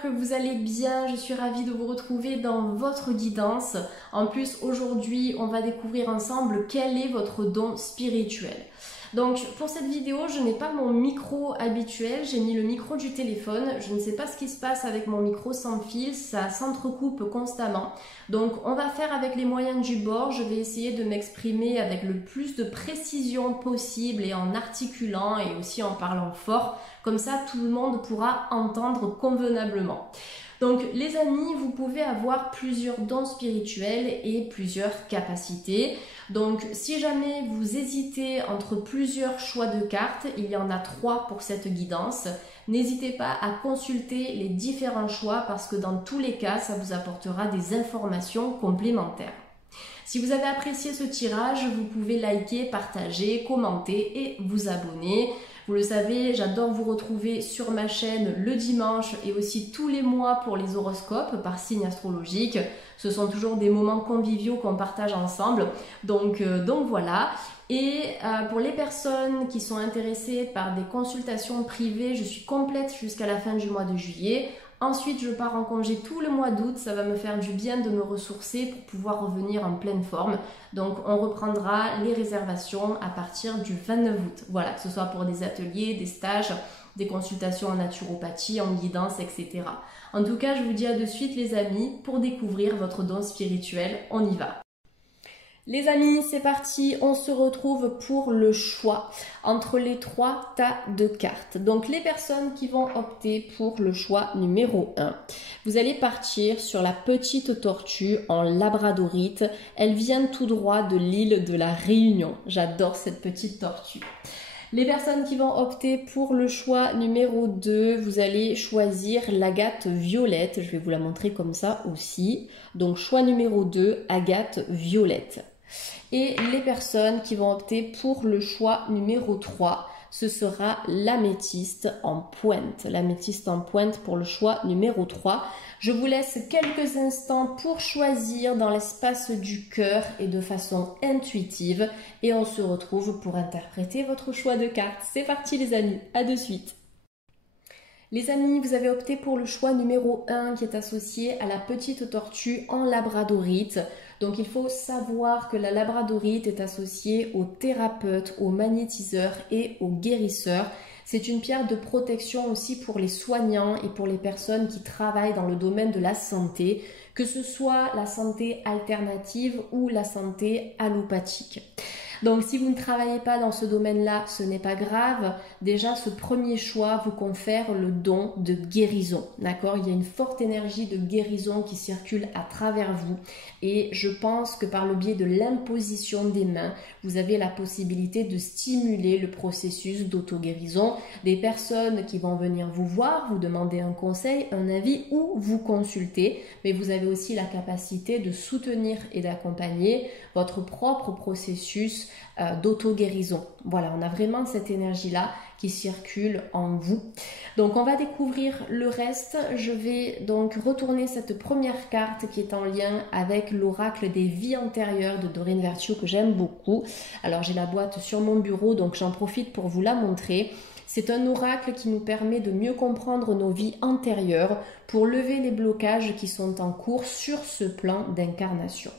j'espère que vous allez bien, je suis ravie de vous retrouver dans votre guidance. En plus, aujourd'hui, on va découvrir ensemble quel est votre don spirituel. Donc pour cette vidéo, je n'ai pas mon micro habituel, j'ai mis le micro du téléphone. Je ne sais pas ce qui se passe avec mon micro sans fil, ça s'entrecoupe constamment. Donc on va faire avec les moyens du bord, je vais essayer de m'exprimer avec le plus de précision possible et en articulant et aussi en parlant fort. Comme ça, tout le monde pourra entendre convenablement. Donc les amis, vous pouvez avoir plusieurs dons spirituels et plusieurs capacités. Donc si jamais vous hésitez entre plusieurs choix de cartes, il y en a 3 pour cette guidance. N'hésitez pas à consulter les différents choix parce que dans tous les cas, ça vous apportera des informations complémentaires. Si vous avez apprécié ce tirage, vous pouvez liker, partager, commenter et vous abonner. Vous le savez, j'adore vous retrouver sur ma chaîne le dimanche et aussi tous les mois pour les horoscopes par signe astrologique. Ce sont toujours des moments conviviaux qu'on partage ensemble. Donc voilà. Et pour les personnes qui sont intéressées par des consultations privées, je suis complète jusqu'à la fin du mois de juillet. Ensuite, je pars en congé tout le mois d'août. Ça va me faire du bien de me ressourcer pour pouvoir revenir en pleine forme. Donc, on reprendra les réservations à partir du 29 août. Voilà, que ce soit pour des ateliers, des stages, des consultations en naturopathie, en guidance, etc. En tout cas, je vous dis à de suite les amis pour découvrir votre don spirituel. On y va. Les amis, c'est parti, on se retrouve pour le choix entre les 3 tas de cartes. Donc les personnes qui vont opter pour le choix numéro 1, vous allez partir sur la petite tortue en labradorite. Elle vient tout droit de l'île de la Réunion. J'adore cette petite tortue. Les personnes qui vont opter pour le choix numéro 2, vous allez choisir l'agate violette. Je vais vous la montrer comme ça aussi. Donc choix numéro 2, agate violette. Et les personnes qui vont opter pour le choix numéro 3, ce sera l'améthyste en pointe. L'améthyste en pointe pour le choix numéro 3. Je vous laisse quelques instants pour choisir dans l'espace du cœur et de façon intuitive. Et on se retrouve pour interpréter votre choix de carte. C'est parti les amis, à de suite. Les amis, vous avez opté pour le choix numéro 1 qui est associé à la petite tortue en labradorite. Donc il faut savoir que la labradorite est associée aux thérapeutes, aux magnétiseurs et aux guérisseurs. C'est une pierre de protection aussi pour les soignants et pour les personnes qui travaillent dans le domaine de la santé, que ce soit la santé alternative ou la santé allopathique. Donc si vous ne travaillez pas dans ce domaine-là, ce n'est pas grave. Déjà, ce premier choix vous confère le don de guérison. D'accord? Il y a une forte énergie de guérison qui circule à travers vous. Et je pense que par le biais de l'imposition des mains, vous avez la possibilité de stimuler le processus d'auto-guérison. Des personnes qui vont venir vous voir, vous demander un conseil, un avis ou vous consulter. Mais vous avez aussi la capacité de soutenir et d'accompagner votre propre processus d'auto-guérison. Voilà, on a vraiment cette énergie-là qui circule en vous. Donc on va découvrir le reste. Je vais donc retourner cette première carte qui est en lien avec l'oracle des vies antérieures de Doreen Virtue que j'aime beaucoup. Alors j'ai la boîte sur mon bureau, donc j'en profite pour vous la montrer. C'est un oracle qui nous permet de mieux comprendre nos vies antérieures pour lever les blocages qui sont en cours sur ce plan d'incarnation.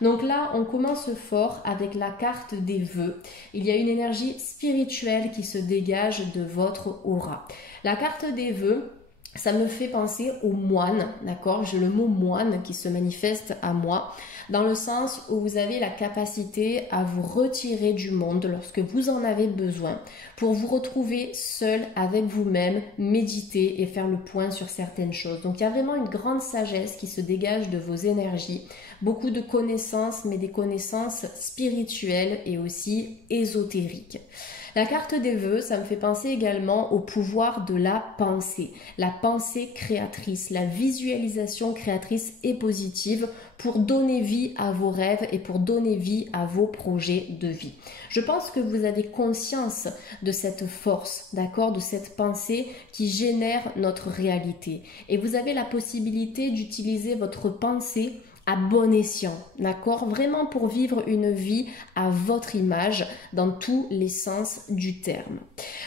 Donc là, on commence fort avec la carte des vœux. Il y a une énergie spirituelle qui se dégage de votre aura. La carte des vœux, ça me fait penser au moine, d'accord? J'ai le mot moine qui se manifeste à moi, dans le sens où vous avez la capacité à vous retirer du monde lorsque vous en avez besoin, pour vous retrouver seul avec vous-même, méditer et faire le point sur certaines choses. Donc il y a vraiment une grande sagesse qui se dégage de vos énergies, beaucoup de connaissances, mais des connaissances spirituelles et aussi ésotériques. La carte des vœux, ça me fait penser également au pouvoir de la pensée créatrice, la visualisation créatrice et positive pour donner vie à vos rêves et pour donner vie à vos projets de vie. Je pense que vous avez conscience de cette force, d'accord, de cette pensée qui génère notre réalité. Et vous avez la possibilité d'utiliser votre pensée à bon escient, d'accord? Vraiment pour vivre une vie à votre image dans tous les sens du terme.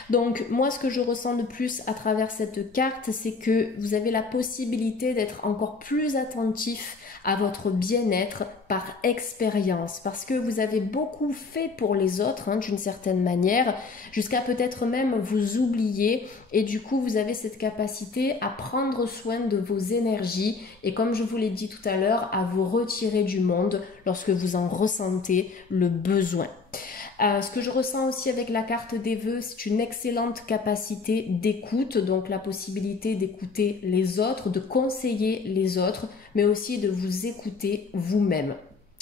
Donc moi, ce que je ressens de plus à travers cette carte, c'est que vous avez la possibilité d'être encore plus attentif à votre bien-être par expérience, parce que vous avez beaucoup fait pour les autres, d'une certaine manière, jusqu'à peut-être même vous oublier, et du coup vous avez cette capacité à prendre soin de vos énergies, et comme je vous l'ai dit tout à l'heure, à vous retirer du monde lorsque vous en ressentez le besoin. Ce que je ressens aussi avec la carte des vœux, c'est une excellente capacité d'écoute, donc la possibilité d'écouter les autres, de conseiller les autres, mais aussi de vous écouter vous-même.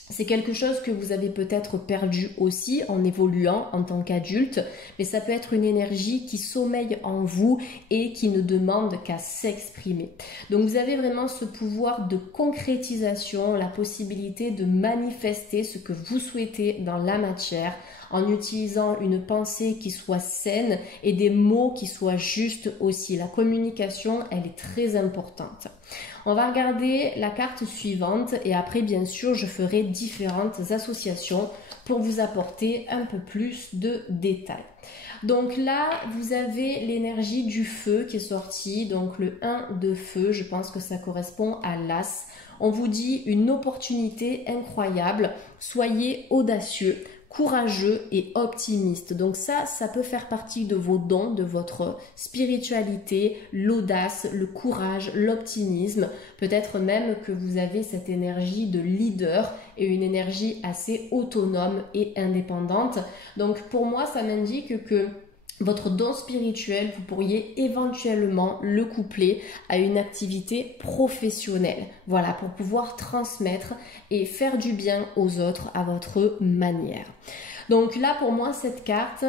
C'est quelque chose que vous avez peut-être perdu aussi en évoluant en tant qu'adulte, mais ça peut être une énergie qui sommeille en vous et qui ne demande qu'à s'exprimer. Donc vous avez vraiment ce pouvoir de concrétisation, la possibilité de manifester ce que vous souhaitez dans la matière en utilisant une pensée qui soit saine et des mots qui soient justes aussi. La communication, elle est très importante. On va regarder la carte suivante et après, bien sûr, je ferai différentes associations pour vous apporter un peu plus de détails. Donc là, vous avez l'énergie du feu qui est sortie, donc le 1 de feu, je pense que ça correspond à l'as. On vous dit une opportunité incroyable, soyez audacieux, courageux et optimiste. Donc ça peut faire partie de vos dons, de votre spiritualité, l'audace, le courage, l'optimisme. Peut-être même que vous avez cette énergie de leader et une énergie assez autonome et indépendante. Donc pour moi, ça m'indique que votre don spirituel, vous pourriez éventuellement le coupler à une activité professionnelle. Voilà, pour pouvoir transmettre et faire du bien aux autres à votre manière. Donc là, pour moi, cette carte,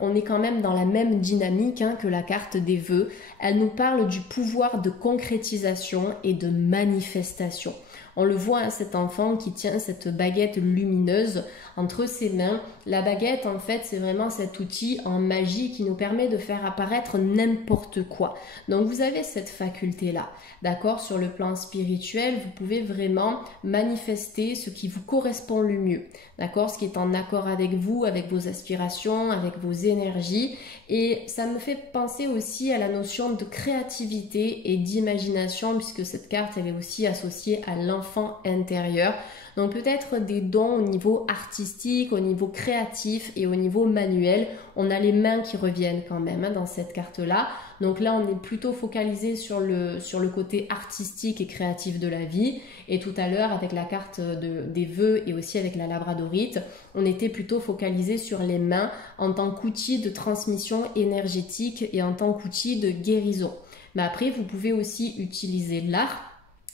on est quand même dans la même dynamique que la carte des vœux. Elle nous parle du pouvoir de concrétisation et de manifestation. On le voit, cet enfant qui tient cette baguette lumineuse entre ses mains. La baguette, en fait, c'est vraiment cet outil en magie qui nous permet de faire apparaître n'importe quoi. Donc, vous avez cette faculté-là, d'accord? Sur le plan spirituel, vous pouvez vraiment manifester ce qui vous correspond le mieux, d'accord? Ce qui est en accord avec vous, avec vos aspirations, avec vos énergies. Et ça me fait penser aussi à la notion de créativité et d'imagination, puisque cette carte, elle est aussi associée à l'enfant intérieur. Donc peut-être des dons au niveau artistique, au niveau créatif et au niveau manuel. On a les mains qui reviennent quand même dans cette carte-là. Donc là, on est plutôt focalisé sur le côté artistique et créatif de la vie. Et tout à l'heure, avec la carte des vœux et aussi avec la labradorite, on était plutôt focalisé sur les mains en tant qu'outil de transmission énergétique et en tant qu'outil de guérison. Mais après, vous pouvez aussi utiliser l'art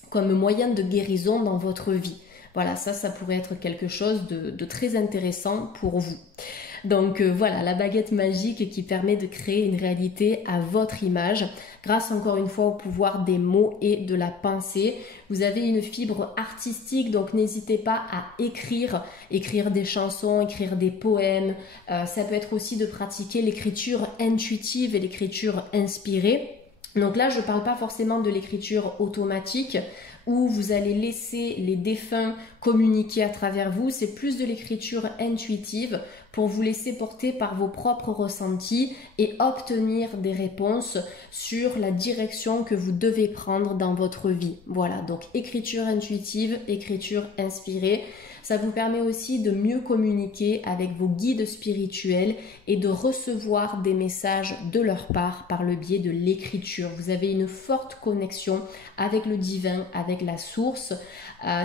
comme moyen de guérison dans votre vie. Voilà, ça pourrait être quelque chose de très intéressant pour vous. Donc voilà, la baguette magique qui permet de créer une réalité à votre image grâce encore une fois au pouvoir des mots et de la pensée. Vous avez une fibre artistique, donc n'hésitez pas à écrire des chansons, écrire des poèmes. Ça peut être aussi de pratiquer l'écriture intuitive et l'écriture inspirée. Donc là, je ne parle pas forcément de l'écriture automatique où vous allez laisser les défunts communiquer à travers vous. C'est plus de l'écriture intuitive pour vous laisser porter par vos propres ressentis et obtenir des réponses sur la direction que vous devez prendre dans votre vie. Voilà, donc écriture intuitive, écriture inspirée. Ça vous permet aussi de mieux communiquer avec vos guides spirituels et de recevoir des messages de leur part par le biais de l'écriture. Vous avez une forte connexion avec le divin, avec la source.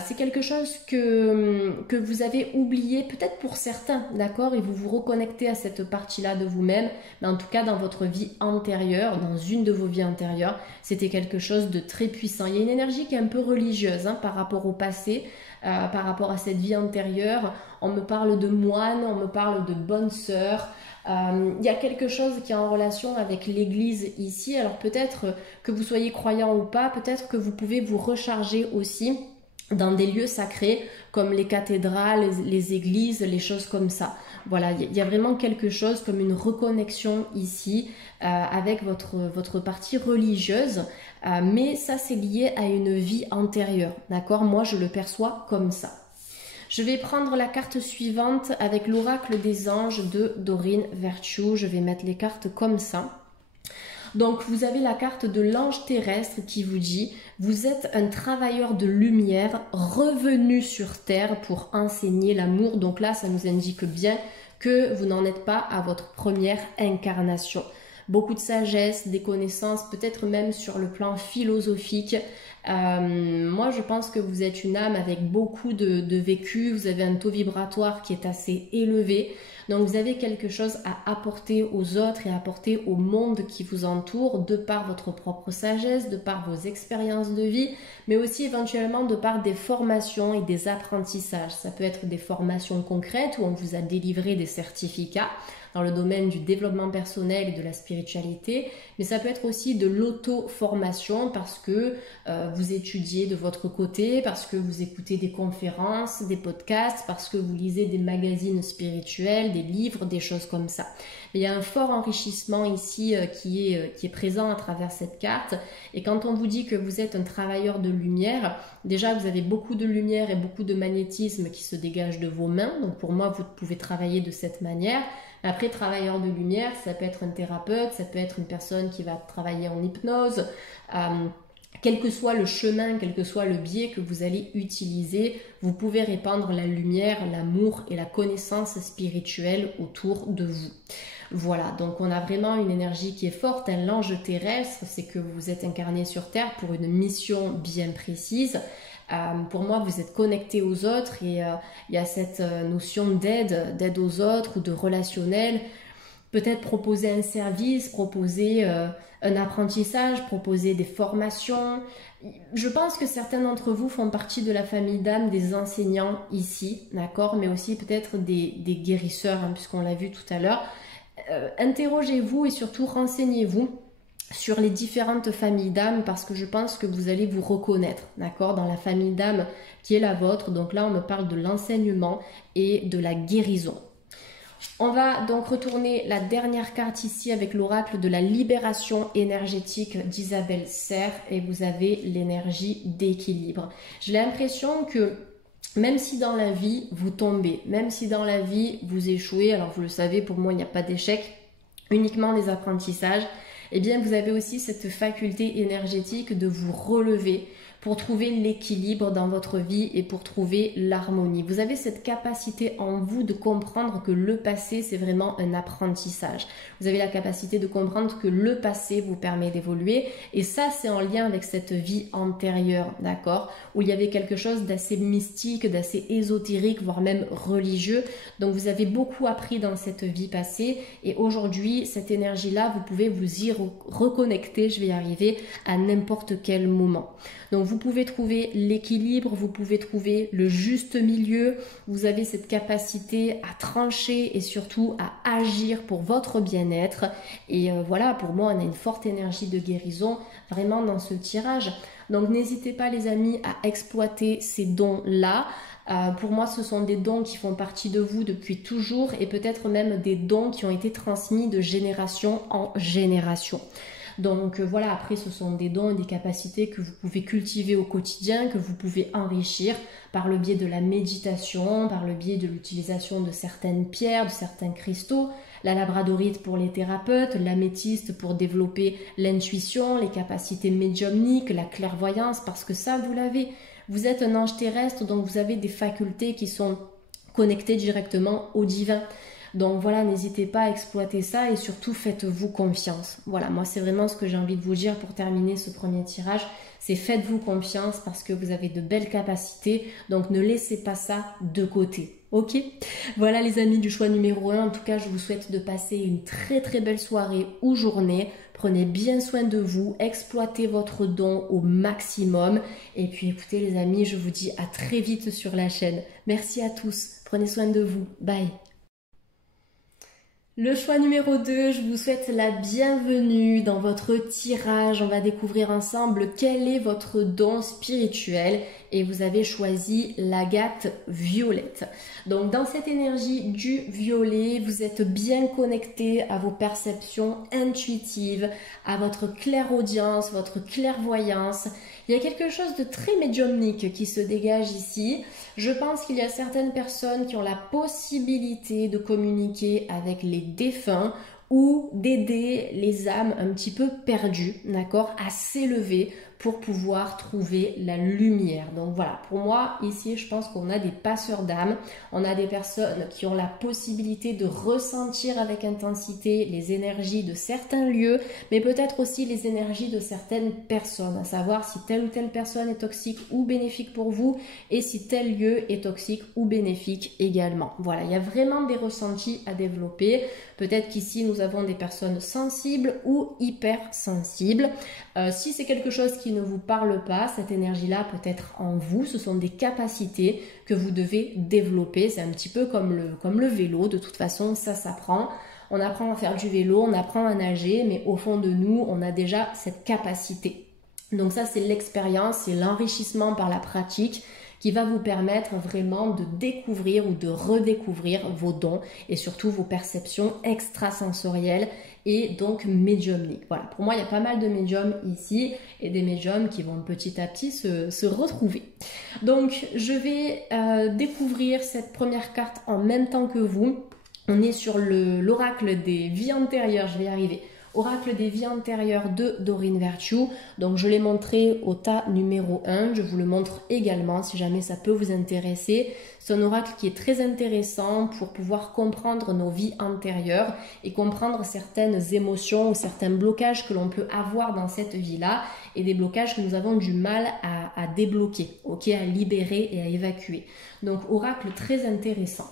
C'est quelque chose que vous avez oublié peut-être pour certains, d'accord? Et vous vous reconnectez à cette partie-là de vous-même, mais en tout cas dans votre vie antérieure, dans une de vos vies antérieures, c'était quelque chose de très puissant. Il y a une énergie qui est un peu religieuse par rapport au passé, par rapport à cette vie antérieure. On me parle de moine, on me parle de bonne sœur. Il y a quelque chose qui est en relation avec l'église ici. Alors peut-être que vous soyez croyant ou pas, peut-être que vous pouvez vous recharger aussi dans des lieux sacrés comme les cathédrales, les églises, les choses comme ça. Voilà, il y a vraiment quelque chose comme une reconnexion ici avec votre partie religieuse, mais ça c'est lié à une vie antérieure, d'accord? Moi je le perçois comme ça. Je vais prendre la carte suivante avec l'oracle des anges de Doreen Virtue. Je vais mettre les cartes comme ça. Donc vous avez la carte de l'ange terrestre qui vous dit « Vous êtes un travailleur de lumière revenu sur terre pour enseigner l'amour ». Donc là, ça nous indique bien que vous n'en êtes pas à votre première incarnation. Beaucoup de sagesse, des connaissances, peut-être même sur le plan philosophique. Moi, je pense que vous êtes une âme avec beaucoup de vécu. Vous avez un taux vibratoire qui est assez élevé. Donc vous avez quelque chose à apporter aux autres et à apporter au monde qui vous entoure de par votre propre sagesse, de par vos expériences de vie, mais aussi éventuellement de par des formations et des apprentissages. Ça peut être des formations concrètes où on vous a délivré des certificats dans le domaine du développement personnel et de la spiritualité, mais ça peut être aussi de l'auto-formation parce que vous étudiez de votre côté, parce que vous écoutez des conférences, des podcasts, parce que vous lisez des magazines spirituels, des livres, des choses comme ça. Mais il y a un fort enrichissement ici qui est présent à travers cette carte, et quand on vous dit que vous êtes un travailleur de lumière, déjà vous avez beaucoup de lumière et beaucoup de magnétisme qui se dégage de vos mains, donc pour moi vous pouvez travailler de cette manière. Après, travailleur de lumière, ça peut être un thérapeute, ça peut être une personne qui va travailler en hypnose. Quel que soit le chemin, quel que soit le biais que vous allez utiliser, vous pouvez répandre la lumière, l'amour et la connaissance spirituelle autour de vous. Voilà, donc on a vraiment une énergie qui est forte. L'ange terrestre, c'est que vous êtes incarné sur Terre pour une mission bien précise. Pour moi, vous êtes connecté aux autres et il y a cette notion d'aide aux autres ou de relationnel. Peut-être proposer un service, proposer un apprentissage, proposer des formations. Je pense que certains d'entre vous font partie de la famille d'âmes des enseignants ici, d'accord, mais aussi peut-être des guérisseurs, hein, puisqu'on l'a vu tout à l'heure. Interrogez-vous et surtout renseignez-vous sur les différentes familles d'âmes parce que je pense que vous allez vous reconnaître, d'accord, dans la famille d'âmes qui est la vôtre. Donc là, on me parle de l'enseignement et de la guérison. On va donc retourner la dernière carte ici avec l'oracle de la libération énergétique d'Isabelle Serre et vous avez l'énergie d'équilibre. J'ai l'impression que même si dans la vie vous tombez, même si dans la vie vous échouez, alors vous le savez, pour moi il n'y a pas d'échec, uniquement des apprentissages, eh bien vous avez aussi cette faculté énergétique de vous relever pour trouver l'équilibre dans votre vie et pour trouver l'harmonie. Vous avez cette capacité en vous de comprendre que le passé, c'est vraiment un apprentissage. Vous avez la capacité de comprendre que le passé vous permet d'évoluer et ça, c'est en lien avec cette vie antérieure, d'accord, où il y avait quelque chose d'assez mystique, d'assez ésotérique, voire même religieux. Donc, vous avez beaucoup appris dans cette vie passée et aujourd'hui, cette énergie-là, vous pouvez vous y reconnecter, je vais y arriver, à n'importe quel moment. Donc, vous pouvez trouver l'équilibre, vous pouvez trouver le juste milieu, vous avez cette capacité à trancher et surtout à agir pour votre bien-être. Et voilà, pour moi, on a une forte énergie de guérison vraiment dans ce tirage. Donc, n'hésitez pas les amis à exploiter ces dons-là. Pour moi, ce sont des dons qui font partie de vous depuis toujours et peut-être même des dons qui ont été transmis de génération en génération. Donc voilà, après ce sont des dons et des capacités que vous pouvez cultiver au quotidien, que vous pouvez enrichir par le biais de la méditation, par le biais de l'utilisation de certaines pierres, de certains cristaux, la labradorite pour les thérapeutes, l'améthyste pour développer l'intuition, les capacités médiumniques, la clairvoyance, parce que ça vous l'avez. Vous êtes un ange terrestre, donc vous avez des facultés qui sont connectées directement au divin. Donc voilà, n'hésitez pas à exploiter ça et surtout faites-vous confiance. Voilà, moi c'est vraiment ce que j'ai envie de vous dire pour terminer ce premier tirage. C'est faites-vous confiance parce que vous avez de belles capacités. Donc ne laissez pas ça de côté. Ok? Voilà les amis du choix numéro 1. En tout cas, je vous souhaite de passer une très très belle soirée ou journée. Prenez bien soin de vous. Exploitez votre don au maximum. Et puis écoutez les amis, je vous dis à très vite sur la chaîne. Merci à tous. Prenez soin de vous. Bye. Le choix numéro 2, je vous souhaite la bienvenue dans votre tirage. On va découvrir ensemble quel est votre don spirituel et vous avez choisi l'agate violette. Donc dans cette énergie du violet, vous êtes bien connecté à vos perceptions intuitives, à votre clairaudience, votre clairvoyance. Il y a quelque chose de très médiumnique qui se dégage ici. Je pense qu'il y a certaines personnes qui ont la possibilité de communiquer avec les défunts ou d'aider les âmes un petit peu perdues, d'accord, à s'élever pour pouvoir trouver la lumière. Donc voilà, pour moi, ici, je pense qu'on a des passeurs d'âme, on a des personnes qui ont la possibilité de ressentir avec intensité les énergies de certains lieux, mais peut-être aussi les énergies de certaines personnes, à savoir si telle ou telle personne est toxique ou bénéfique pour vous, et si tel lieu est toxique ou bénéfique également. Voilà, il y a vraiment des ressentis à développer. Peut-être qu'ici, nous avons des personnes sensibles ou hypersensibles. Si c'est quelque chose qui ne vous parle pas, cette énergie-là peut être en vous. Ce sont des capacités que vous devez développer. C'est un petit peu comme le vélo. De toute façon, ça s'apprend. On apprend à faire du vélo, on apprend à nager, mais au fond de nous, on a déjà cette capacité. Donc ça, c'est l'expérience, c'est l'enrichissement par la pratique qui va vous permettre vraiment de découvrir ou de redécouvrir vos dons et surtout vos perceptions extrasensorielles et donc médiumniques. Voilà, pour moi, il y a pas mal de médiums ici et des médiums qui vont petit à petit se retrouver. Donc, je vais découvrir cette première carte en même temps que vous. On est sur l'oracle des vies antérieures, je vais y arriver. Oracle des vies antérieures de Doreen Virtue. Donc je l'ai montré au tas numéro 1. Je vous le montre également si jamais ça peut vous intéresser. C'est un oracle qui est très intéressant pour pouvoir comprendre nos vies antérieures et comprendre certaines émotions ou certains blocages que l'on peut avoir dans cette vie-là et des blocages que nous avons du mal à débloquer, ok, à libérer et à évacuer. Donc oracle très intéressant.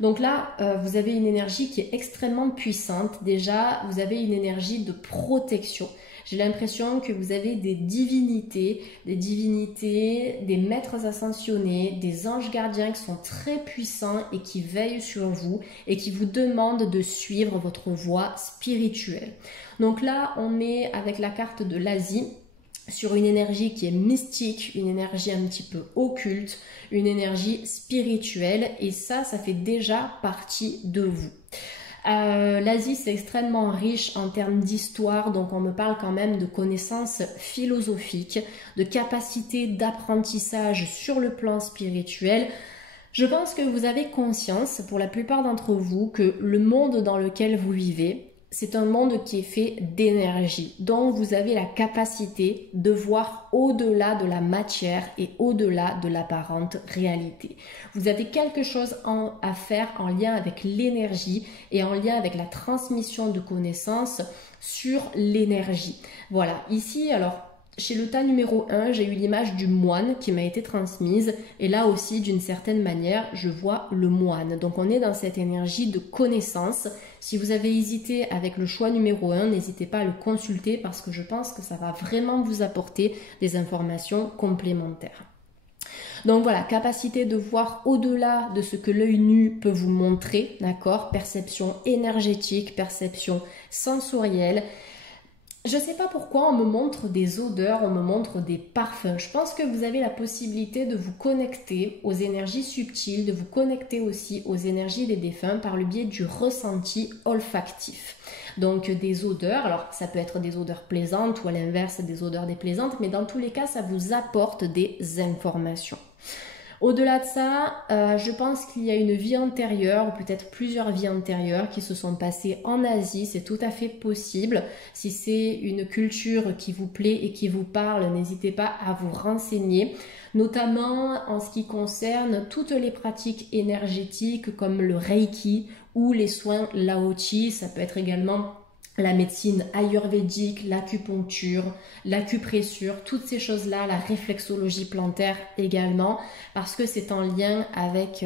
Donc là, vous avez une énergie qui est extrêmement puissante. Déjà, vous avez une énergie de protection. J'ai l'impression que vous avez des divinités, des maîtres ascensionnés, des anges gardiens qui sont très puissants et qui veillent sur vous et qui vous demandent de suivre votre voie spirituelle. Donc là, on est avec la carte de l'Asie, sur une énergie qui est mystique, une énergie un petit peu occulte, une énergie spirituelle et ça fait déjà partie de vous. L'Asie, c'est extrêmement riche en termes d'histoire, donc on me parle quand même de connaissances philosophiques, de capacités d'apprentissage sur le plan spirituel. Je pense que vous avez conscience, pour la plupart d'entre vous, que le monde dans lequel vous vivez, c'est un monde qui est fait d'énergie, donc vous avez la capacité de voir au-delà de la matière et au-delà de l'apparente réalité. Vous avez quelque chose à faire en lien avec l'énergie et en lien avec la transmission de connaissances sur l'énergie. Voilà, ici alors, chez le tas numéro 1, j'ai eu l'image du moine qui m'a été transmise et là aussi d'une certaine manière, je vois le moine. Donc on est dans cette énergie de connaissance. Si vous avez hésité avec le choix numéro 1, n'hésitez pas à le consulter parce que je pense que ça va vraiment vous apporter des informations complémentaires. Donc voilà, capacité de voir au-delà de ce que l'œil nu peut vous montrer, d'accord? Perception énergétique, perception sensorielle. Je ne sais pas pourquoi on me montre des odeurs, on me montre des parfums. Je pense que vous avez la possibilité de vous connecter aux énergies subtiles, de vous connecter aussi aux énergies des défunts par le biais du ressenti olfactif. Donc des odeurs, alors ça peut être des odeurs plaisantes ou à l'inverse des odeurs déplaisantes, mais dans tous les cas, ça vous apporte des informations. Au-delà de ça, je pense qu'il y a une vie antérieure ou peut-être plusieurs vies antérieures qui se sont passées en Asie. C'est tout à fait possible. Si c'est une culture qui vous plaît et qui vous parle, n'hésitez pas à vous renseigner, notamment en ce qui concerne toutes les pratiques énergétiques comme le Reiki ou les soins Lao-Chi. Ça peut être également la médecine ayurvédique, l'acupuncture, l'acupressure, toutes ces choses-là, la réflexologie plantaire également, parce que c'est en lien avec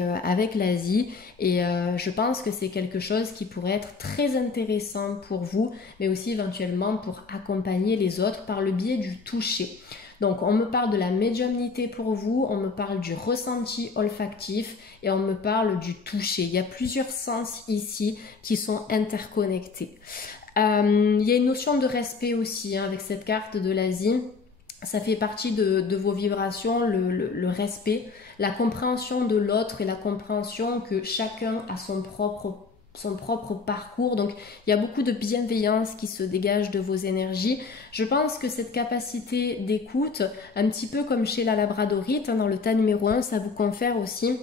l'Asie et je pense que c'est quelque chose qui pourrait être très intéressant pour vous, mais aussi éventuellement pour accompagner les autres par le biais du toucher. Donc on me parle de la médiumnité pour vous, on me parle du ressenti olfactif et on me parle du toucher. Il y a plusieurs sens ici qui sont interconnectés. Il y a une notion de respect aussi avec cette carte de l'Asie. Ça fait partie de vos vibrations, le respect, la compréhension de l'autre et la compréhension que chacun a son propre parcours. Donc il y a beaucoup de bienveillance qui se dégage de vos énergies. Je pense que cette capacité d'écoute, un petit peu comme chez la labradorite, dans le tas numéro 1, ça vous confère aussi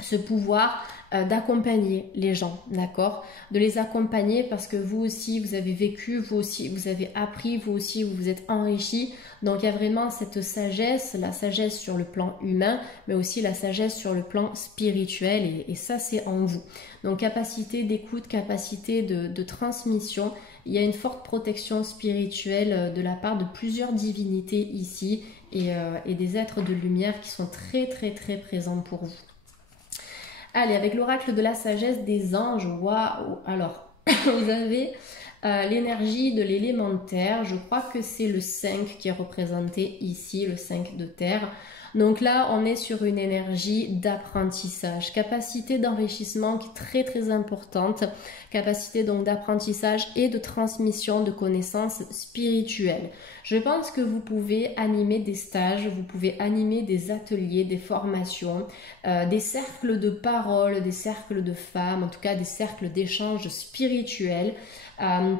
ce pouvoir d'accompagner les gens, d'accord? De les accompagner parce que vous aussi, vous avez vécu, vous aussi, vous avez appris, vous aussi, vous vous êtes enrichi. Donc, il y a vraiment cette sagesse, la sagesse sur le plan humain, mais aussi la sagesse sur le plan spirituel et ça, c'est en vous. Donc, capacité d'écoute, capacité de transmission. Il y a une forte protection spirituelle de la part de plusieurs divinités ici et des êtres de lumière qui sont très, très, très présents pour vous. Allez, avec l'oracle de la sagesse des anges, waouh! Alors, vous avez l'énergie de l'élémentaire, je crois que c'est le 5 qui est représenté ici, le 5 de terre. Donc là, on est sur une énergie d'apprentissage, capacité d'enrichissement qui est très très importante, capacité donc d'apprentissage et de transmission de connaissances spirituelles. Je pense que vous pouvez animer des stages, vous pouvez animer des ateliers, des formations, des cercles de parole, des cercles de femmes, en tout cas des cercles d'échanges spirituels.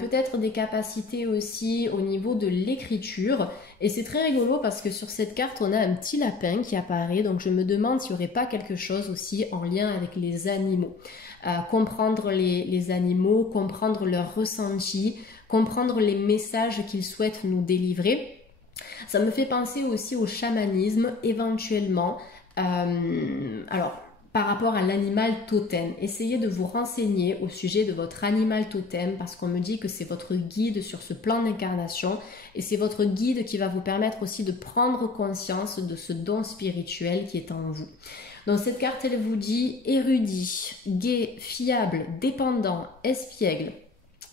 Peut-être des capacités aussi au niveau de l'écriture. Et c'est très rigolo parce que sur cette carte, on a un petit lapin qui apparaît. Donc je me demande s'il n'y aurait pas quelque chose aussi en lien avec les animaux. Comprendre les animaux, comprendre leurs ressentis, comprendre les messages qu'ils souhaitent nous délivrer. Ça me fait penser aussi au chamanisme éventuellement. Alors, par rapport à l'animal totem. Essayez de vous renseigner au sujet de votre animal totem parce qu'on me dit que c'est votre guide sur ce plan d'incarnation et c'est votre guide qui va vous permettre aussi de prendre conscience de ce don spirituel qui est en vous. Donc cette carte, elle vous dit érudit, gai, fiable, dépendant, espiègle.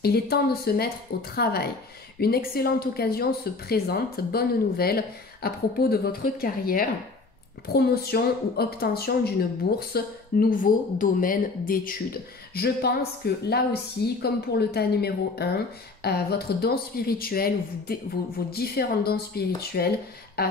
Il est temps de se mettre au travail. Une excellente occasion se présente, bonne nouvelle, à propos de votre carrière. Promotion ou obtention d'une bourse, nouveau domaine d'études. Je pense que là aussi, comme pour le tas numéro 1, votre don spirituel, vos différents dons spirituels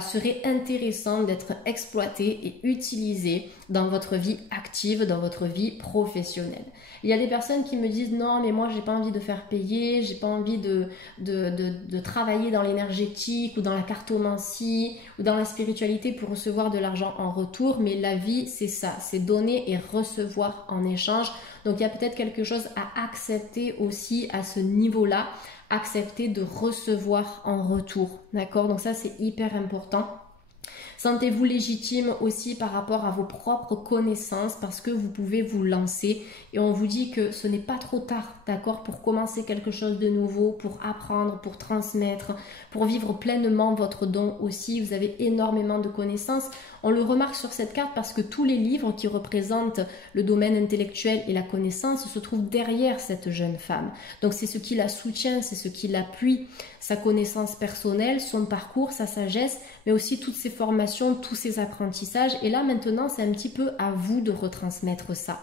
seraient intéressants d'être exploités et utilisés dans votre vie active, dans votre vie professionnelle. Il y a des personnes qui me disent non mais moi j'ai pas envie de faire payer, j'ai pas envie de travailler dans l'énergétique ou dans la cartomancie ou dans la spiritualité pour recevoir de l'argent en retour, mais la vie c'est ça, c'est donner et recevoir en échange. Donc il y a peut-être quelque chose à accepter aussi à ce niveau-là, accepter de recevoir en retour, d'accord? Donc ça c'est hyper important. Sentez-vous légitime aussi par rapport à vos propres connaissances parce que vous pouvez vous lancer et on vous dit que ce n'est pas trop tard, d'accord, pour commencer quelque chose de nouveau, pour apprendre, pour transmettre, pour vivre pleinement votre don aussi. Vous avez énormément de connaissances. On le remarque sur cette carte parce que tous les livres qui représentent le domaine intellectuel et la connaissance se trouvent derrière cette jeune femme. Donc c'est ce qui la soutient, c'est ce qui l'appuie, sa connaissance personnelle, son parcours, sa sagesse, mais aussi toutes ses formations, tous ses apprentissages. Et là maintenant, c'est un petit peu à vous de retransmettre ça.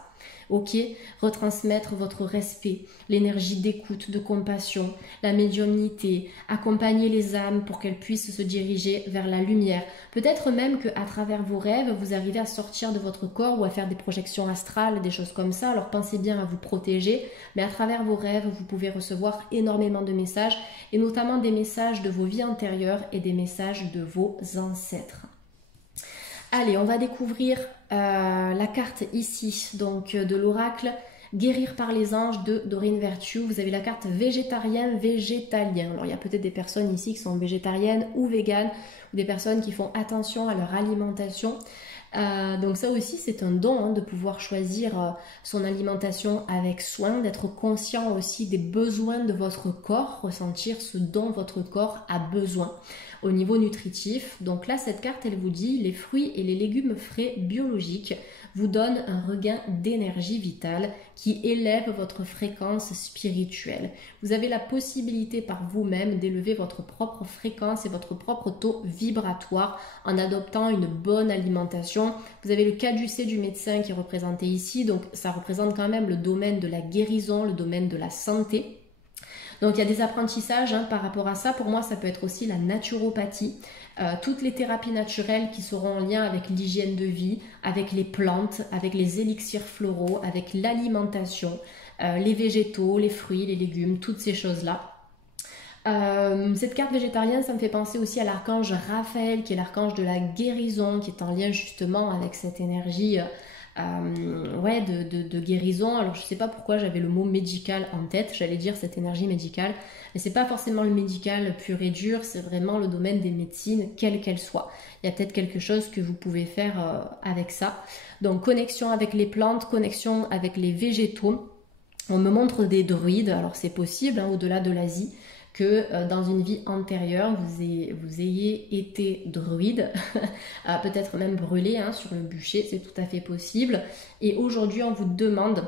Ok, retransmettre votre respect, l'énergie d'écoute, de compassion, la médiumnité, accompagner les âmes pour qu'elles puissent se diriger vers la lumière. Peut-être même qu'à travers vos rêves, vous arrivez à sortir de votre corps ou à faire des projections astrales, des choses comme ça. Alors pensez bien à vous protéger, mais à travers vos rêves, vous pouvez recevoir énormément de messages et notamment des messages de vos vies antérieures et des messages de vos ancêtres. Allez, on va découvrir la carte ici, donc de l'oracle Guérir par les anges de Doreen Virtue. Vous avez la carte végétarien, végétalien. Alors il y a peut-être des personnes ici qui sont végétariennes ou véganes, ou des personnes qui font attention à leur alimentation. Donc ça aussi c'est un don de pouvoir choisir son alimentation avec soin, d'être conscient aussi des besoins de votre corps, ressentir ce dont votre corps a besoin. au niveau nutritif. Donc là, cette carte, elle vous dit les fruits et les légumes frais biologiques vous donnent un regain d'énergie vitale qui élève votre fréquence spirituelle. Vous avez la possibilité par vous-même d'élever votre propre fréquence et votre propre taux vibratoire en adoptant une bonne alimentation. Vous avez le caducée du médecin qui est représenté ici, donc ça représente quand même le domaine de la guérison, le domaine de la santé. Donc il y a des apprentissages par rapport à ça. Pour moi, ça peut être aussi la naturopathie. Toutes les thérapies naturelles qui seront en lien avec l'hygiène de vie, avec les plantes, avec les élixirs floraux, avec l'alimentation, les végétaux, les fruits, les légumes, toutes ces choses-là. Cette carte végétarienne, ça me fait penser aussi à l'archange Raphaël, qui est l'archange de la guérison, qui est en lien justement avec cette énergie de guérison. Alors je sais pas pourquoi j'avais le mot médical en tête, j'allais dire cette énergie médicale, mais c'est pas forcément le médical pur et dur, c'est vraiment le domaine des médecines, quelle qu'elle soit. Il y a peut-être quelque chose que vous pouvez faire avec ça. Donc connexion avec les plantes, connexion avec les végétaux. On me montre des druides, alors c'est possible au-delà de l'Asie, que dans une vie antérieure, vous ayez été druide, peut-être même brûlé sur le bûcher, c'est tout à fait possible. Et aujourd'hui, on vous demande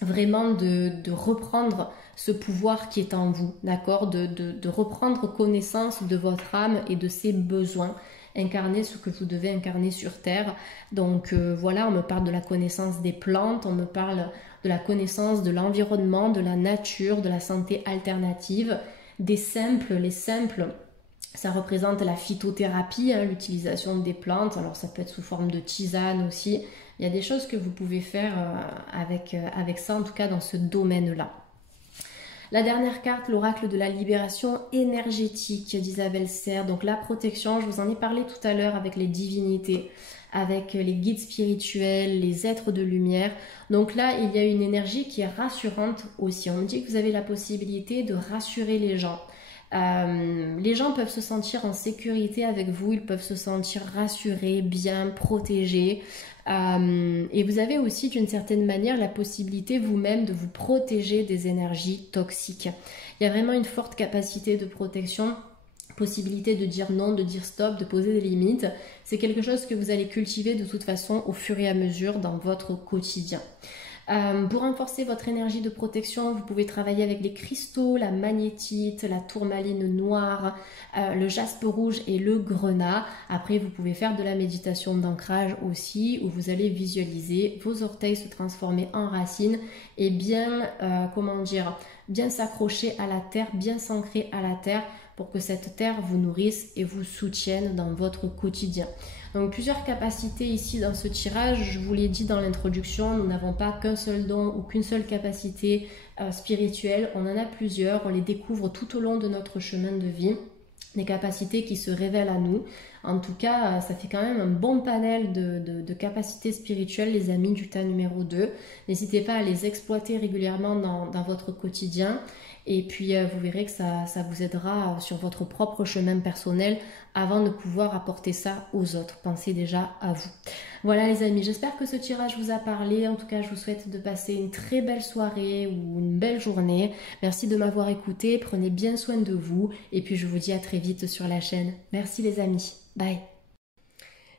vraiment de reprendre ce pouvoir qui est en vous, d'accord, de reprendre connaissance de votre âme et de ses besoins, incarner ce que vous devez incarner sur Terre. Donc voilà, on me parle de la connaissance des plantes, on me parle de la connaissance de l'environnement, de la nature, de la santé alternative, des simples. Les simples, ça représente la phytothérapie, l'utilisation des plantes. Alors ça peut être sous forme de tisane aussi. Il y a des choses que vous pouvez faire avec ça, en tout cas dans ce domaine-là. La dernière carte, l'oracle de la libération énergétique d'Isabelle Serre. Donc la protection, je vous en ai parlé tout à l'heure avec les divinités, avec les guides spirituels, les êtres de lumière. Donc là, il y a une énergie qui est rassurante aussi. On me dit que vous avez la possibilité de rassurer les gens. Les gens peuvent se sentir en sécurité avec vous, ils peuvent se sentir rassurés, bien protégés. Et vous avez aussi d'une certaine manière la possibilité vous-même de vous protéger des énergies toxiques. Il y a vraiment une forte capacité de protection, possibilité de dire non, de dire stop, de poser des limites. C'est quelque chose que vous allez cultiver de toute façon au fur et à mesure dans votre quotidien. Pour renforcer votre énergie de protection, vous pouvez travailler avec les cristaux, la magnétite, la tourmaline noire, le jaspe rouge et le grenat. Après, vous pouvez faire de la méditation d'ancrage aussi, où vous allez visualiser vos orteils se transformer en racines et bien, bien s'accrocher à la terre, bien s'ancrer à la terre, pour que cette terre vous nourrisse et vous soutienne dans votre quotidien. Donc plusieurs capacités ici dans ce tirage. Je vous l'ai dit dans l'introduction, nous n'avons pas qu'un seul don ou qu'une seule capacité spirituelle. On en a plusieurs, on les découvre tout au long de notre chemin de vie. Des capacités qui se révèlent à nous. En tout cas, ça fait quand même un bon panel de capacités spirituelles, les amis du tas numéro 2. N'hésitez pas à les exploiter régulièrement dans votre quotidien. Et puis, vous verrez que ça vous aidera sur votre propre chemin personnel avant de pouvoir apporter ça aux autres. Pensez déjà à vous. Voilà les amis, j'espère que ce tirage vous a parlé. En tout cas, je vous souhaite de passer une très belle soirée ou une belle journée. Merci de m'avoir écouté. Prenez bien soin de vous. Et puis, je vous dis à très vite sur la chaîne. Merci les amis. Bye.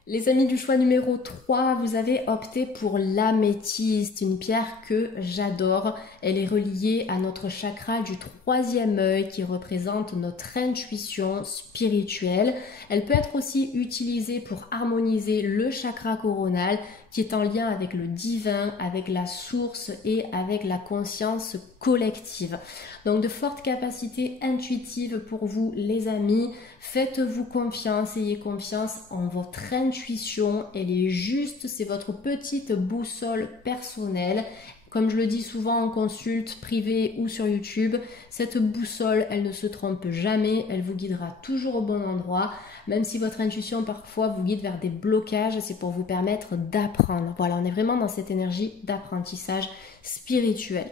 Les amis du choix numéro 3, vous avez opté pour l'améthyste, une pierre que j'adore. Elle est reliée à notre chakra du 3e œil qui représente notre intuition spirituelle. Elle peut être aussi utilisée pour harmoniser le chakra coronal qui est en lien avec le divin, avec la source et avec la conscience collective. Donc de fortes capacités intuitives pour vous les amis. Faites-vous confiance, ayez confiance en votre intuition. Elle est juste, c'est votre petite boussole personnelle. Comme je le dis souvent en consulte privée ou sur YouTube, cette boussole, elle ne se trompe jamais, elle vous guidera toujours au bon endroit. Même si votre intuition parfois vous guide vers des blocages, c'est pour vous permettre d'apprendre. Voilà, on est vraiment dans cette énergie d'apprentissage spirituel.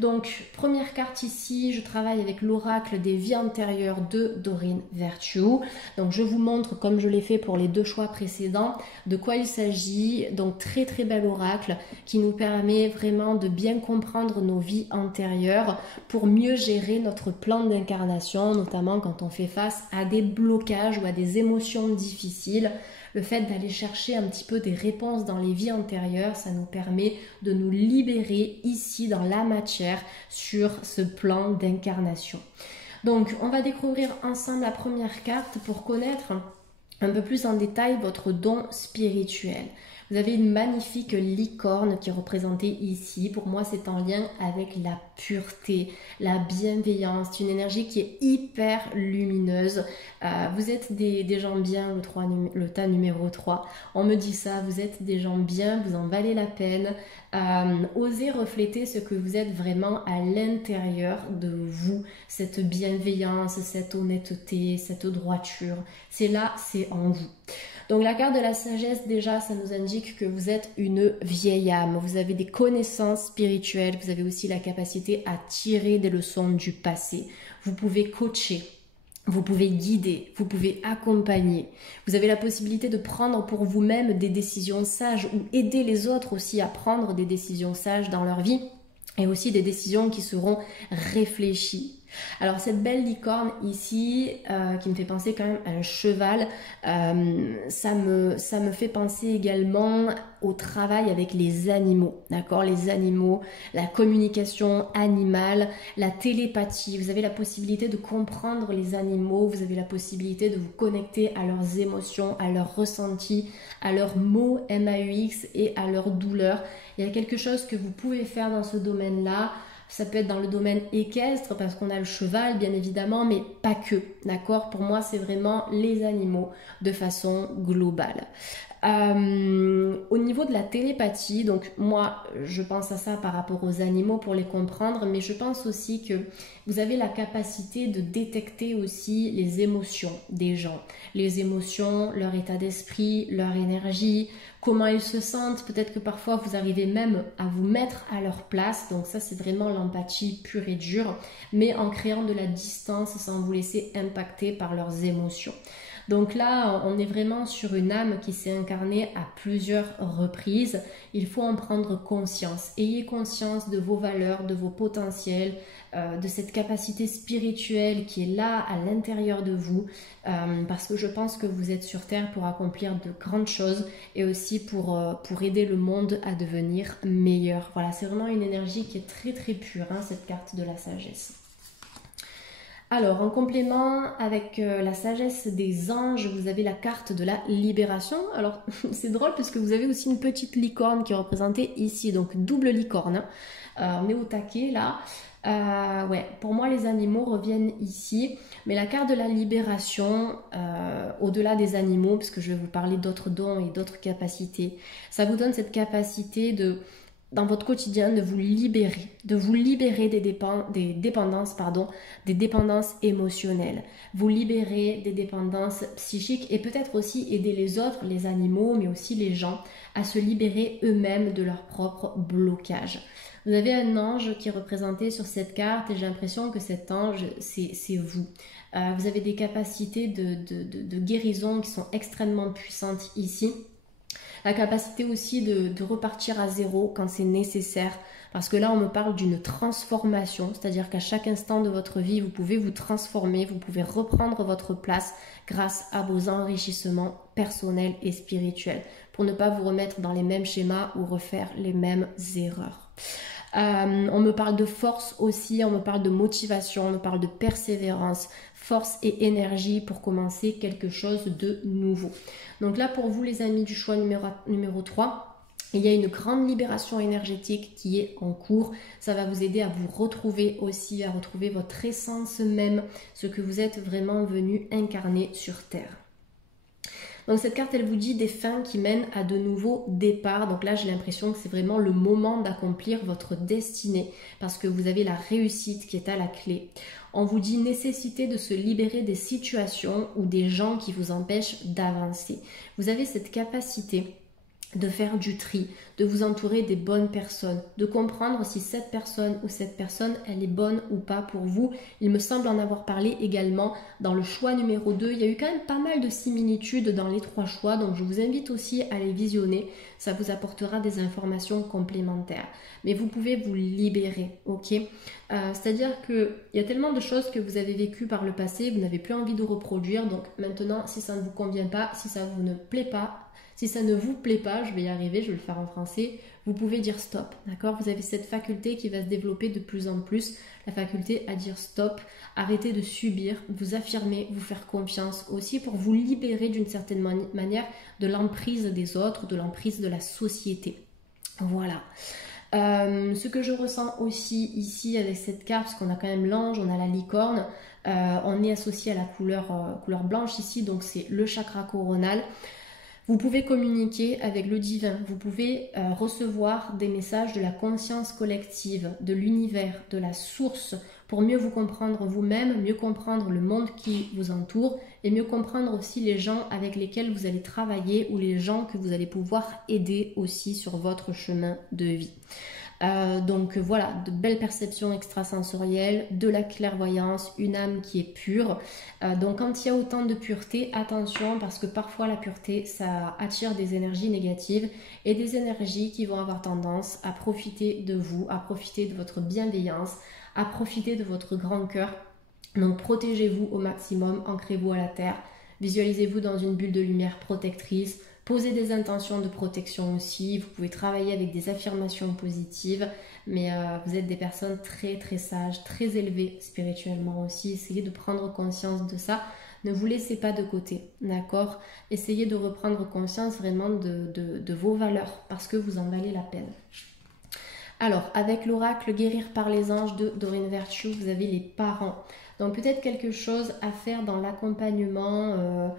Donc, première carte ici, je travaille avec l'oracle des vies antérieures de Doreen Virtue. Donc, je vous montre, comme je l'ai fait pour les 2 choix précédents, de quoi il s'agit. Donc, très très bel oracle qui nous permet vraiment de bien comprendre nos vies antérieures pour mieux gérer notre plan d'incarnation, notamment quand on fait face à des blocages ou à des émotions difficiles. Le fait d'aller chercher un petit peu des réponses dans les vies antérieures, ça nous permet de nous libérer ici dans la matière sur ce plan d'incarnation. Donc, on va découvrir ensemble la première carte pour connaître un peu plus en détail votre don spirituel. Vous avez une magnifique licorne qui est représentée ici. Pour moi, c'est en lien avec la pureté, la bienveillance. C'est une énergie qui est hyper lumineuse. Vous êtes des gens bien, le tas numéro 3. On me dit ça, vous êtes des gens bien, vous en valez la peine. Osez refléter ce que vous êtes vraiment à l'intérieur de vous. Cette bienveillance, cette honnêteté, cette droiture. C'est là, c'est en vous. Donc la carte de la sagesse, déjà, ça nous indique que vous êtes une vieille âme. Vous avez des connaissances spirituelles. Vous avez aussi la capacité à tirer des leçons du passé. Vous pouvez coacher. Vous pouvez guider, vous pouvez accompagner. Vous avez la possibilité de prendre pour vous-même des décisions sages ou aider les autres aussi à prendre des décisions sages dans leur vie et aussi des décisions qui seront réfléchies. Alors cette belle licorne ici, qui me fait penser quand même à un cheval, ça me fait penser également au travail avec les animaux, d'accord? Les animaux, la communication animale, la télépathie. Vous avez la possibilité de comprendre les animaux, vous avez la possibilité de vous connecter à leurs émotions, à leurs ressentis, à leurs mots MAUX et à leurs douleurs. Il y a quelque chose que vous pouvez faire dans ce domaine-là. Ça peut être dans le domaine équestre parce qu'on a le cheval bien évidemment, mais pas que, d'accord? Pour moi, c'est vraiment les animaux de façon globale. Au niveau de la télépathie, donc moi je pense à ça par rapport aux animaux pour les comprendre, mais je pense aussi que vous avez la capacité de détecter aussi les émotions des gens, les émotions, leur état d'esprit, leur énergie, comment ils se sentent. Peut-être que parfois vous arrivez même à vous mettre à leur place, donc ça c'est vraiment l'empathie pure et dure, mais en créant de la distance sans vous laisser impacter par leurs émotions. Donc là, on est vraiment sur une âme qui s'est incarnée à plusieurs reprises. Il faut en prendre conscience. Ayez conscience de vos valeurs, de vos potentiels, de cette capacité spirituelle qui est là à l'intérieur de vous, parce que je pense que vous êtes sur Terre pour accomplir de grandes choses et aussi pour aider le monde à devenir meilleur. Voilà, c'est vraiment une énergie qui est très très pure, hein, cette carte de la sagesse. Alors, en complément avec la sagesse des anges, vous avez la carte de la libération. Alors, c'est drôle parce que vous avez aussi une petite licorne qui est représentée ici, donc double licorne. On est au taquet là. Ouais, pour moi, les animaux reviennent ici. Mais la carte de la libération, au-delà des animaux, parce que je vais vous parler d'autres dons et d'autres capacités, ça vous donne cette capacité de... dans votre quotidien, de vous libérer des dépendances émotionnelles, vous libérer des dépendances psychiques et peut-être aussi aider les autres, les animaux, mais aussi les gens à se libérer eux-mêmes de leurs propres blocages. Vous avez un ange qui est représenté sur cette carte et j'ai l'impression que cet ange, c'est vous. Vous avez des capacités de guérison qui sont extrêmement puissantes ici. La capacité aussi de repartir à zéro quand c'est nécessaire. Parce que là, on me parle d'une transformation. C'est-à-dire qu'à chaque instant de votre vie, vous pouvez vous transformer. Vous pouvez reprendre votre place grâce à vos enrichissements personnels et spirituels. Pour ne pas vous remettre dans les mêmes schémas ou refaire les mêmes erreurs. On me parle de force aussi, on me parle de motivation, on me parle de persévérance, force et énergie pour commencer quelque chose de nouveau. Donc là, pour vous les amis du choix numéro 3, il y a une grande libération énergétique qui est en cours. Ça va vous aider à vous retrouver aussi, à retrouver votre essence même, ce que vous êtes vraiment venu incarner sur Terre. Donc cette carte, elle vous dit des fins qui mènent à de nouveaux départs. Donc là, j'ai l'impression que c'est vraiment le moment d'accomplir votre destinée parce que vous avez la réussite qui est à la clé. On vous dit nécessité de se libérer des situations ou des gens qui vous empêchent d'avancer. Vous avez cette capacité de faire du tri, de vous entourer des bonnes personnes, de comprendre si cette personne ou cette personne, elle est bonne ou pas pour vous. Il me semble en avoir parlé également dans le choix numéro 2. Il y a eu quand même pas mal de similitudes dans les 3 choix, donc je vous invite aussi à les visionner. Ça vous apportera des informations complémentaires. Mais vous pouvez vous libérer, ok? C'est-à-dire qu'il y a tellement de choses que vous avez vécues par le passé, vous n'avez plus envie de reproduire. Donc maintenant, si ça ne vous convient pas, si ça vous ne plaît pas, si ça ne vous plaît pas, je vais y arriver, je vais le faire en français, vous pouvez dire stop, d'accord? Vous avez cette faculté qui va se développer de plus en plus, la faculté à dire stop, arrêter de subir, vous affirmer, vous faire confiance aussi pour vous libérer d'une certaine manière de l'emprise des autres, de l'emprise de la société. Voilà. Ce que je ressens aussi ici avec cette carte, parce qu'on a quand même l'ange, on a la licorne, on est associé à la couleur blanche ici, donc c'est le chakra coronal. Vous pouvez communiquer avec le divin, vous pouvez recevoir des messages de la conscience collective, de l'univers, de la source, pour mieux vous comprendre vous-même, mieux comprendre le monde qui vous entoure et mieux comprendre aussi les gens avec lesquels vous allez travailler ou les gens que vous allez pouvoir aider aussi sur votre chemin de vie. Donc voilà, de belles perceptions extrasensorielles, de la clairvoyance, une âme qui est pure. Donc quand il y a autant de pureté, attention parce que parfois la pureté, ça attire des énergies négatives et des énergies qui vont avoir tendance à profiter de vous, à profiter de votre bienveillance, à profiter de votre grand cœur. Donc protégez-vous au maximum, ancrez-vous à la terre, visualisez-vous dans une bulle de lumière protectrice. Posez des intentions de protection aussi, vous pouvez travailler avec des affirmations positives, mais vous êtes des personnes très très sages, très élevées spirituellement aussi. Essayez de prendre conscience de ça, ne vous laissez pas de côté, d'accord? Essayez de reprendre conscience vraiment de vos valeurs, parce que vous en valez la peine. Alors, avec l'oracle Guérir par les anges de Doreen Virtue, vous avez les parents. Donc peut-être quelque chose à faire dans l'accompagnement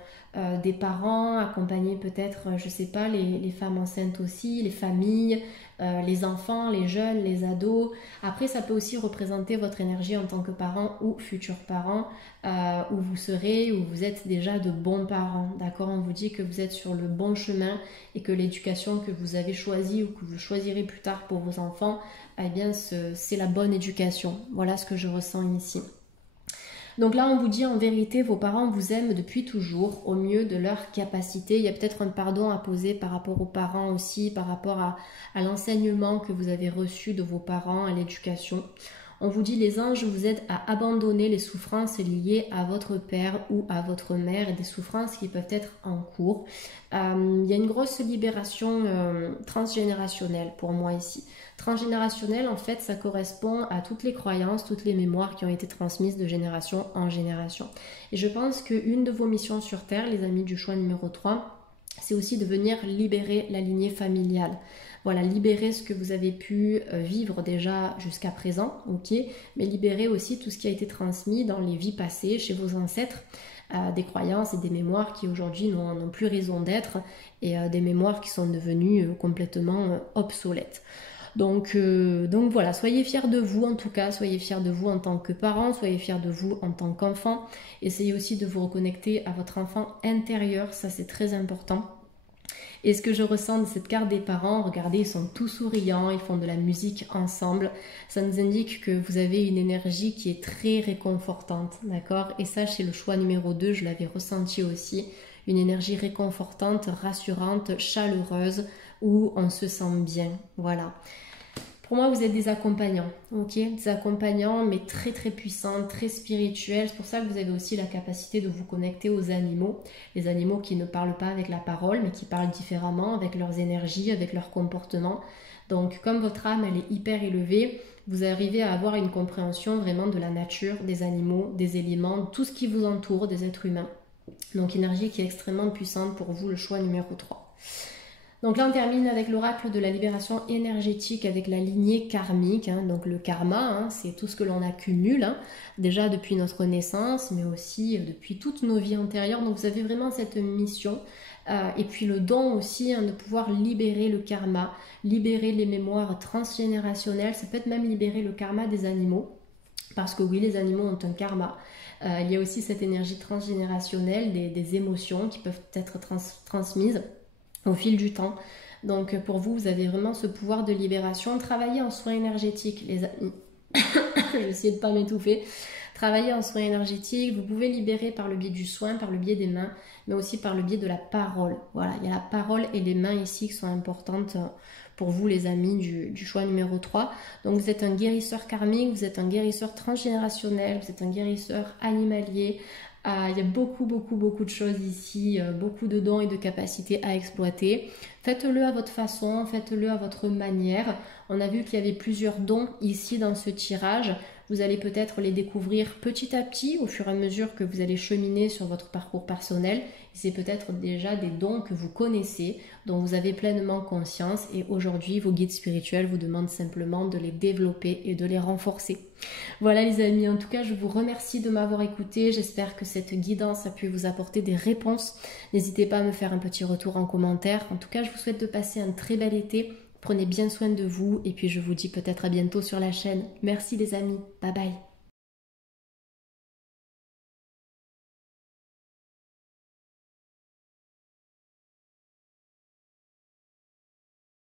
des parents, accompagner peut-être, je sais pas, les femmes enceintes aussi, les familles, les enfants, les jeunes, les ados. Après, ça peut aussi représenter votre énergie en tant que parent ou futur parent, où vous serez, où vous êtes déjà de bons parents, d'accord? On vous dit que vous êtes sur le bon chemin et que l'éducation que vous avez choisie ou que vous choisirez plus tard pour vos enfants, eh bien, c'est la bonne éducation. Voilà ce que je ressens ici. Donc là, on vous dit en vérité, vos parents vous aiment depuis toujours, au mieux de leur capacité. Il y a peut-être un pardon à poser par rapport aux parents aussi, par rapport à l'enseignement que vous avez reçu de vos parents, à l'éducation. On vous dit, les anges vous aident à abandonner les souffrances liées à votre père ou à votre mère et des souffrances qui peuvent être en cours. Il y a une grosse libération transgénérationnelle pour moi ici. Transgénérationnel, en fait, ça correspond à toutes les croyances, toutes les mémoires qui ont été transmises de génération en génération. Et je pense qu'une de vos missions sur Terre, les amis du choix numéro 3, c'est aussi de venir libérer la lignée familiale. Voilà, libérer ce que vous avez pu vivre déjà jusqu'à présent, ok, mais libérer aussi tout ce qui a été transmis dans les vies passées chez vos ancêtres, des croyances et des mémoires qui aujourd'hui n'ont plus raison d'être et des mémoires qui sont devenues complètement obsolètes. Donc voilà, soyez fiers de vous en tout cas, soyez fiers de vous en tant que parent, soyez fiers de vous en tant qu'enfant. Essayez aussi de vous reconnecter à votre enfant intérieur, ça c'est très important. Et ce que je ressens de cette carte des parents, regardez, ils sont tous souriants, ils font de la musique ensemble. Ça nous indique que vous avez une énergie qui est très réconfortante, d'accord? Et ça, chez le choix numéro 2, je l'avais ressenti aussi. Une énergie réconfortante, rassurante, chaleureuse, où on se sent bien, voilà. Pour moi, vous êtes des accompagnants, ok? Des accompagnants, mais très très puissants, très spirituels. C'est pour ça que vous avez aussi la capacité de vous connecter aux animaux. Les animaux qui ne parlent pas avec la parole, mais qui parlent différemment, avec leurs énergies, avec leur comportement. Donc, comme votre âme, elle est hyper élevée, vous arrivez à avoir une compréhension vraiment de la nature, des animaux, des éléments, tout ce qui vous entoure, des êtres humains. Donc, énergie qui est extrêmement puissante pour vous, le choix numéro 3. Donc là, on termine avec l'oracle de la libération énergétique avec la lignée karmique. Donc le karma, c'est tout ce que l'on accumule, déjà depuis notre naissance, mais aussi depuis toutes nos vies antérieures. Donc vous avez vraiment cette mission. Et puis le don aussi de pouvoir libérer le karma, libérer les mémoires transgénérationnelles. Ça peut être même libérer le karma des animaux. Parce que oui, les animaux ont un karma. Il y a aussi cette énergie transgénérationnelle, des émotions qui peuvent être transmises au fil du temps. Donc pour vous, vous avez vraiment ce pouvoir de libération. Travaillez en soins énergétiques, les amis. Je vais essayer de ne pas m'étouffer. Travaillez en soins énergétiques, vous pouvez libérer par le biais du soin, par le biais des mains, mais aussi par le biais de la parole. Voilà, il y a la parole et les mains ici qui sont importantes pour vous les amis du choix numéro 3. Donc vous êtes un guérisseur karmique, vous êtes un guérisseur transgénérationnel, vous êtes un guérisseur animalier. Il y a beaucoup de choses ici, beaucoup de dons et de capacités à exploiter. Faites-le à votre façon, faites-le à votre manière. On a vu qu'il y avait plusieurs dons ici dans ce tirage. Vous allez peut-être les découvrir petit à petit au fur et à mesure que vous allez cheminer sur votre parcours personnel. C'est peut-être déjà des dons que vous connaissez, dont vous avez pleinement conscience et aujourd'hui vos guides spirituels vous demandent simplement de les développer et de les renforcer. Voilà les amis, en tout cas je vous remercie de m'avoir écouté. J'espère que cette guidance a pu vous apporter des réponses. N'hésitez pas à me faire un petit retour en commentaire. En tout cas je vous souhaite de passer un très bel été. Prenez bien soin de vous et puis je vous dis peut-être à bientôt sur la chaîne. Merci les amis, bye bye.